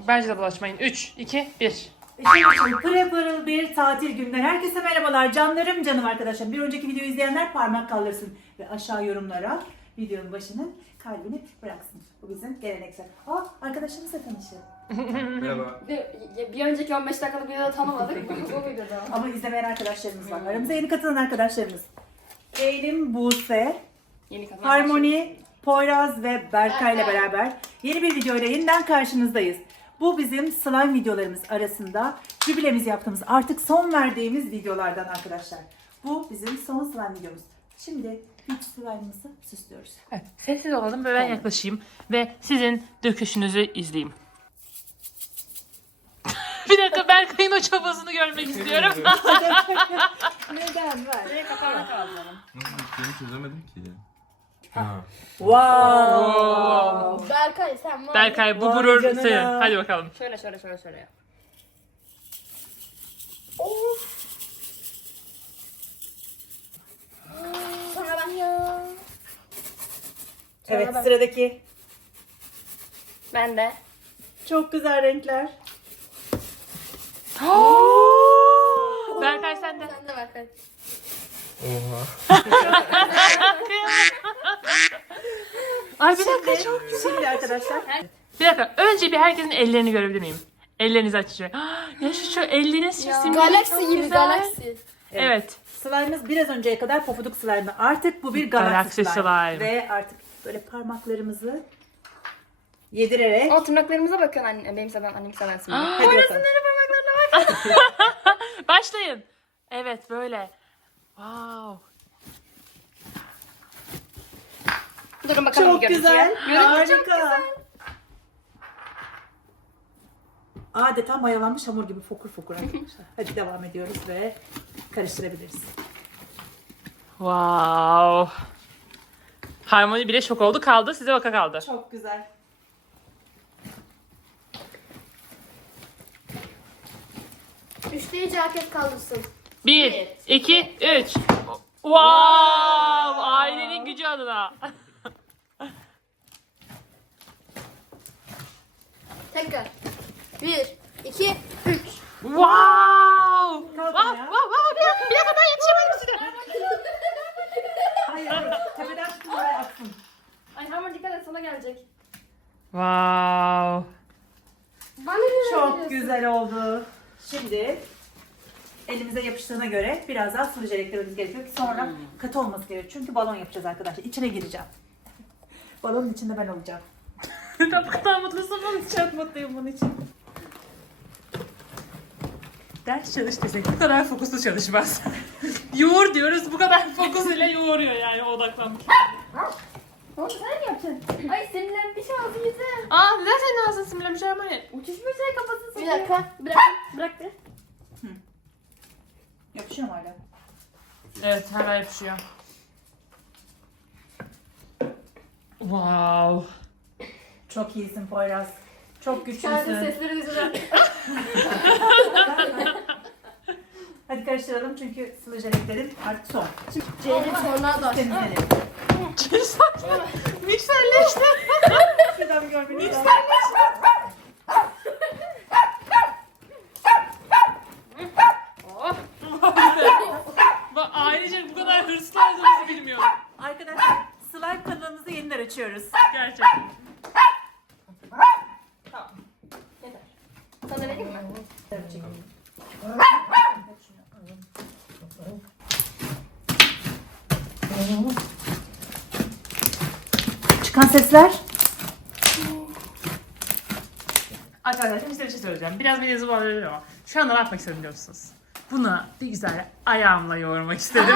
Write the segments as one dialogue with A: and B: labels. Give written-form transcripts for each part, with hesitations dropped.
A: Bence de bulaşmayın. 3, 2, 1.
B: Şimdi pırıl pırıl bir tatil gününden herkese merhabalar canım arkadaşlar. Bir önceki videoyu izleyenler parmak kaldırsın ve aşağı yorumlara videonun başını kalbini bıraksın. Bu bizim geleneksel. Arkadaşlarımızla tanışalım.
C: Merhaba.
D: Bir önceki 15 dakikalık videoda tanımadık. Bu videoda.
B: Ama izlemeyen arkadaşlarımız var. Aramıza yeni katılan arkadaşlarımız. Eylül, Buse,
D: Yeni kadın.
B: Harmony, Poyraz ve Berkay ile beraber yeni bir videoyla yeniden karşınızdayız. Bu bizim slime videolarımız arasında jübilemizi yaptığımız, artık son verdiğimiz videolardan arkadaşlar. Bu bizim son slime videomuz. Şimdi hiç slime'ımızı süslüyoruz.
A: Evet, sessiz olalım ve ben yaklaşayım ve sizin döküşünüzü izleyeyim. Bir dakika, Berkay'ın o çabasını görmek istiyorum.
B: Neden var?
D: Direkt kapağına kaldıralım.
C: Ben çözemedim ki.
B: Wow.
D: Berkay sen var.
A: Berkay, bu
B: Vay
A: gurur
B: canına.
A: senin. Hadi bakalım.
D: Şöyle yap. Sonra ben ya.
B: Evet, sıradaki.
D: Ben de.
B: Çok güzel renkler.
A: Berkay sen de.
D: Sen de Berkay.
C: Oha.
A: Ay bir dakika, çok güzel.
B: Şimdi arkadaşlar.
A: Bir dakika, önce bir herkesin ellerini görebilir miyim? Ellerinizi açacak. Ya şu elleriniz şu simli.
D: Galaxy
A: çok
D: gibi
A: güzel.
D: Galaxy.
A: Evet.
B: Slime'ımız biraz önceye kadar pofuduk slime'ı. Artık bu bir galaksi
A: Galaxy slime.
B: Ve artık böyle parmaklarımızı yedirerek.
D: O tırnaklarımıza bakın anne. Benim seven, annem sevensin.
B: Hadi bakalım.
D: Parmaklarına bak.
A: Başlayın. Evet, böyle. Wow.
D: Durun bakalım
B: Çok
D: bir görüntüye.
B: güzel.
D: Görüntü çok
B: Harika. Adeta mayalanmış hamur gibi fokur fokur arkadaşlar. Hadi devam ediyoruz ve karıştırabiliriz.
A: Wow. Harmony bile şok oldu. Kaldı. Size vaka kaldı.
B: Çok güzel.
D: Üçleyici herkes kaldırsın.
A: 1, 2, 3. Wow. Ailenin gücü adına.
D: Tekrar. 1, 2, 3.
A: Wow.
B: Kalkın ya.
A: Bir dakika ben yetişemedim size.
B: Hayır, hayır. Tepeden tutun oraya aksın.
D: Ay Harman dikkat et sana gelecek.
A: Wow.
D: Bana ne
B: Çok güzel oldu. Şimdi elimize yapıştığına göre biraz daha sıvı jel eklememiz gerekiyor ki sonra katı olması gerekiyor. Çünkü balon yapacağız arkadaşlar. İçine gireceğim. Balonun içinde ben olacağım.
A: Kapıktan mutlusun bunun için.
B: Çok mutluyum bunun için.
A: Ders çalış desek bu kadar fokuslu çalışmaz. Yoğur diyoruz, bu kadar fokus ile yoğuruyor yani odaklanmış.
D: Oğlum sen mi yapacaksın? Ay sinirlenmiş ağzı yüzü.
A: Aa, neden senin ağzını simlemiş Harmony?
D: Uçuşmuş şey kafasını Bir dakika. Bırak bir.
B: Yapışıyor mu hala?
A: Evet, hala yapışıyor. Wow.
B: Çok iyisin Poyraz. Çok
D: Kendi
B: güçlüsün.
D: sesleri yüzünden.
B: Hadi karıştıralım çünkü sıvı jel ekledim. Artık son.
D: Ceylin tornado.
B: Temizleyelim.
A: Mikserleşti.
B: Şuradan bir görmeniz lazım.
A: Bak, ailecek bu kadar hırslı olduğumuzu bilmiyorum.
B: Arkadaşlar slime kanalımızı yeniden açıyoruz.
A: Gerçekten.
D: Yeter. Sana vereyim mi?
B: Çıkan sesler.
A: Arkadaşlar size bir şey söyleyeceğim. Biraz beni zıvalayabilir ama şu anda ne yapmak istedim biliyor musunuz? Bunu bir güzel ayağımla yoğurmak istedim.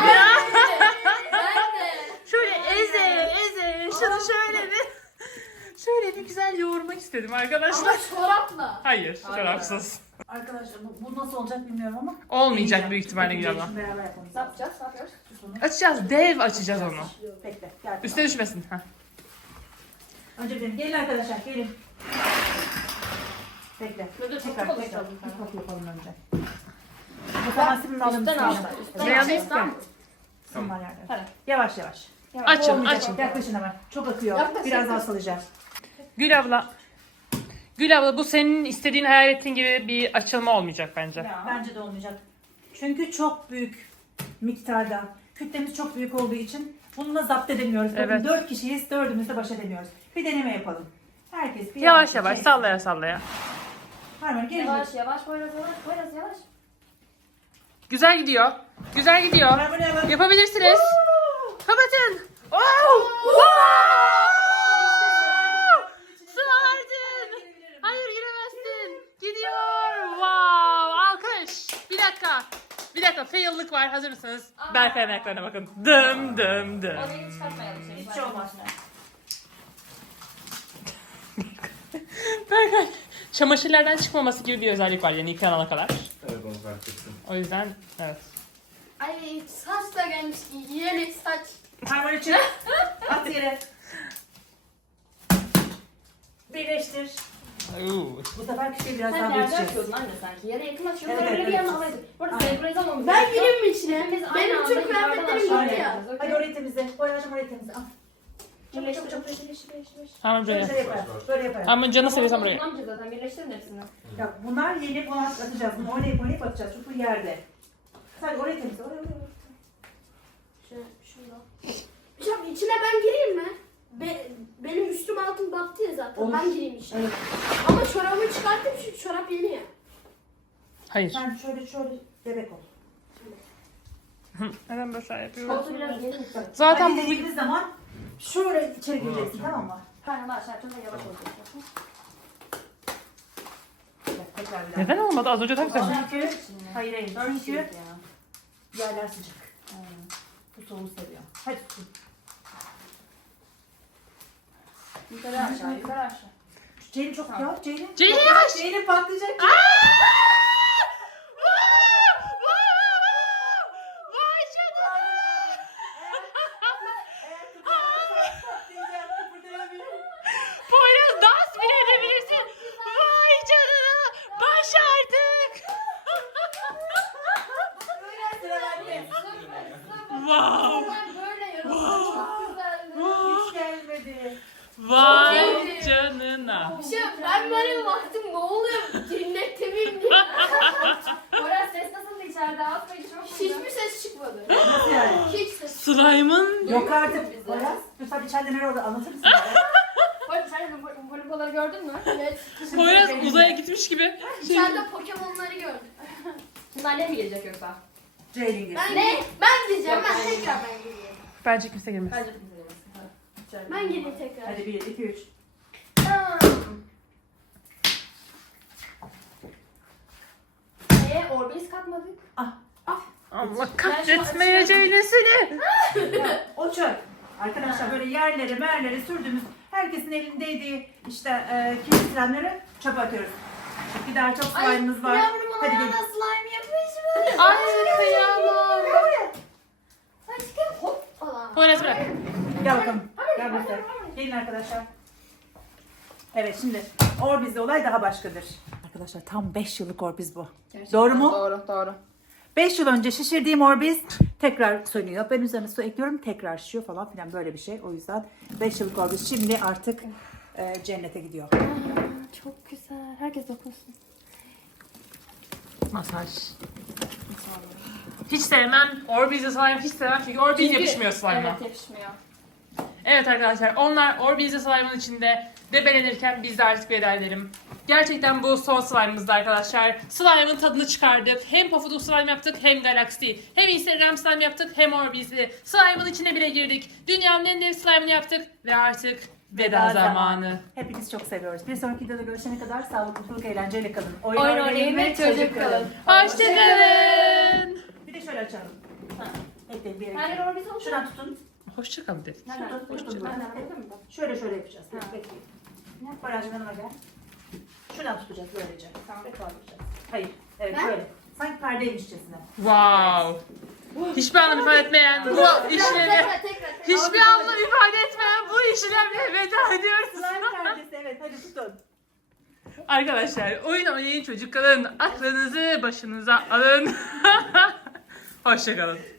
A: Şöyle eze şunu şöyle bir güzel yoğurmak istedim arkadaşlar.
D: Ama çorapla.
A: Hayır, çorapsız.
B: Arkadaşlar bu nasıl olacak bilmiyorum ama.
A: Olmayacak büyük ihtimalle Gül abla.
B: Şimdi beraber yapalım.
D: Ne yapacağız? Ne yapıyoruz?
A: Açacağız, dev açacağız onu.
B: Bekle. Gel.
A: Üstüne düşmesin. Heh.
B: Önce benim. Gelin arkadaşlar gelin. Bekle.
D: Dur,
B: Tekrar
D: çok
B: tekrar.
D: alışalım.
B: Bir kopya yapalım önce. Bu Nasib'in alın.
D: Üstten al.
A: Ne yazayım?
D: Tamam.
B: Bunlar yerde.
D: Hadi.
B: Yavaş yavaş.
A: Açın,
B: Olmayacak.
A: açın.
B: Yaklaşın hemen. Çok akıyor.
D: Yaklaş,
B: Biraz daha
D: yaklaş.
B: salacağım.
A: Gül abla. Gül abla bu senin istediğin, hayal ettiğin gibi bir açılma olmayacak bence.
B: Bence de olmayacak. Çünkü çok büyük miktarda. Kütlemiz çok büyük olduğu için bununla zapt edemiyoruz. Bakın
A: Evet.
B: 4 kişiyiz, 4'ümüz de baş edemiyoruz. Bir deneme yapalım. Herkes bir
A: Yavaş yavaş
B: çek.
A: sallaya sallaya.
B: Harman gelin.
D: Yavaş yavaş Poyraz yavaş Poyraz yavaş.
A: Güzel gidiyor. Güzel gidiyor.
B: Harman'ı alın.
A: Yapabilirsiniz. Kapatın. Sığardın. Hayır giremezsin. Gidiyor. Wow. Alkış. Bir dakika. Bir dakika. Fail'lık var. Hazır mısınız? Berkay'ın ayaklarına bakın. Dım dım dım.
D: O beni çıkartmayalım.
B: Hiç şey olmaz.
A: Berkay. Çamaşırlardan çıkmaması gibi bir özellik var yani yıkanana kadar.
C: Evet onu fark ettim.
A: O yüzden evet.
D: Ay saç da gelmiş. Yeni saç.
B: Harman'ı çık. At yere. Birleştir.
A: Oo.
B: Bu sefer kişiye biraz
D: Sen
B: daha
D: nerede
B: büyüteceğiz.
D: açıyordun anne sanki? Yere yakın açıyordun.
B: Evet,
D: Böyle
B: evet,
D: bir yana
B: evet.
D: alaydık. Burada
B: Aynen.
D: senkronize olmamız
E: Ben
D: gerekiyor.
E: gireyim mi içine?
D: Biz aynı
E: Benim
D: anda
E: tüm
D: yukarıdan
E: kıyafetlerim
D: aşağıya
E: yok ya.
D: yapacağız, okey?
B: Hadi orayı temizle. Boyacım orayı temizle. Al.
D: Birleştir, çok birleştir.
A: Tamam
B: Şöyle
A: buraya.
B: yaparız. Böyle yaparız.
A: Ama canı seviyorsan buraya.
D: Kullanmayacağız zaten. Birleştirin hepsini.
B: Ya bunlar yeni falan atacağız. Bunu oynayıp atacağız. Çünkü bu yerde. Sadece orayı temizle. Orayı.
E: Şurada. Hocam içine ben gireyim mi? Benim üstüm altım battı ya zaten.
B: Olur.
E: Ben gireyim içine.
B: Evet.
E: Ama çorabımı çıkarttım çünkü çorap yeni ya.
A: Hayır.
B: Sen şöyle bebek ol.
A: Neden böyle şey yapıyorum?
D: Koltuğu biraz geri mi?
A: Zaten
B: Hadi
A: bu
B: dediğimiz zaman şöyle içeri gireceksin, tamam mı?
D: Aynen daha aşağı yapacağız ve yavaş olacak.
B: Evet, tekrar bir daha.
A: neden olmadı? Az önce tam güzel.
B: Çünkü hayır. Çünkü
D: Ya.
B: yerler sıcak. Bu soğuğu seviyor. Hadi tutun.
D: Yukarı aşağı, yukarı aşağı.
B: Ceylin çok ya. Ceylin.
A: Ceylin yavaş.
B: Ceylin patlayacak.
A: Vay canına.
B: Eğer kıpırdarsan patlayacak. Kıpırdayamıyor.
A: Poyraz dans bile edebilirsin. Vay canına. Başardık.
B: Sıra bende.
A: Wow.
D: Ben böyle yorumladım. Çok güzeldi.
B: Hiç gelmedi.
A: Vay canına.
E: Bir şey yok. Ben böyle baktım ne oluyor? Cennet temim diye.
D: Poyraz ses nasıldı içeride? Az mıydı çok muydu?
E: Hiçbir ses çıkmadı.
B: Nasıl yani?
E: Hiç ses.
A: Slime'ın
B: Yok artık.
D: Bizi.
B: Poyraz. Lütfen içeride ne orada anlatır mısın? bana?
D: Poyraz sen voleybolları gördün mü?
E: Evet.
A: Poyraz uzaya gitmiş gibi.
E: İçeride Pokemon'ları gördüm.
D: Şimdi annem mi gelecek yoksa?
B: Ceylin gibi.
E: Ben diyeceğim.
D: Yok,
E: Ben
D: hayır.
E: tekrar ben gireyim.
A: Bence kimse girmez.
D: Bence kimse gelmesin. Hadi.
E: Ben gireyim tekrar.
B: Hadi 1, 2, 3.
D: Orbeez katmadık.
A: Allah kahretmeyeceğini seni.
B: O çöp. Arkadaşlar böyle yerlere merlere sürdüğümüz herkesin elindeydiği işte kirli silemleri çöpe atıyoruz. Çünkü daha çok slime'ımız var.
E: Yavrumun
B: Hadi
E: ayağına
B: gelin.
E: slime yapmış mı?
D: Ay kıyamam.
E: Aşkım hop falan.
A: Poyraz bırak.
B: Gel bakalım. Gel buraya. Gelin arkadaşlar. Evet şimdi Orbiz'de olay daha başkadır. Arkadaşlar tam 5 yıllık Orbiz bu. Doğru mu?
D: Doğru.
B: 5 yıl önce şişirdiğim Orbiz tekrar sönüyor. Ben üzerine su ekliyorum tekrar şişiyor falan filan böyle bir şey. O yüzden 5 yıllık Orbiz şimdi artık cennete gidiyor.
E: Çok güzel. Herkes dokunsun.
A: Masaj. Hiç sevmem. Orbiz'e slime hiç sevmem çünkü Orbiz yapışmıyor slime'a.
D: Evet yapışmıyor.
A: Evet arkadaşlar onlar Orbiz'e slime'ın içinde debelenirken biz de artık veda edelim. Gerçekten bu son slime'ımızdı arkadaşlar. Slime'ın tadını çıkardık. Hem Pofuduk slime yaptık hem Galaxy. Hem Instagram slime yaptık hem Orbiz'i. Slime'ın içine bile girdik. Dünyanın en dev slime'ını yaptık ve artık veda zamanı.
B: Hepinizi çok seviyoruz. Bir sonraki videoda görüşene kadar sağlıklı, mutluluk, eğlenceyle kalın.
D: Oyun oynayın ve çocuk kalın.
A: Hoşçakalın.
B: Bir de şöyle açalım. Bekleyin bir yere.
D: Her yer Orbeez olacak.
B: Şuradan tutun.
A: Hoşçakalın dedik.
B: Tutun. Şöyle yapacağız. Bekleyin. Barajın yanıma gel. Şuradan tutacağız böylece. Tamam. Ve kaldıracağız. Hayır. Evet böyle. Sanki perdeymişçesine.
A: Wow. Hiçbir anlam ifade etmeyen bu işlemi, hiçbir anlam ifade etmeyen bu işlemle veda ediyoruz.
B: Slime perdesi evet. Hadi tutun.
A: Arkadaşlar oyun oynayın çocuk kalın. Aklınızı başınıza alın. Hoşçakalın.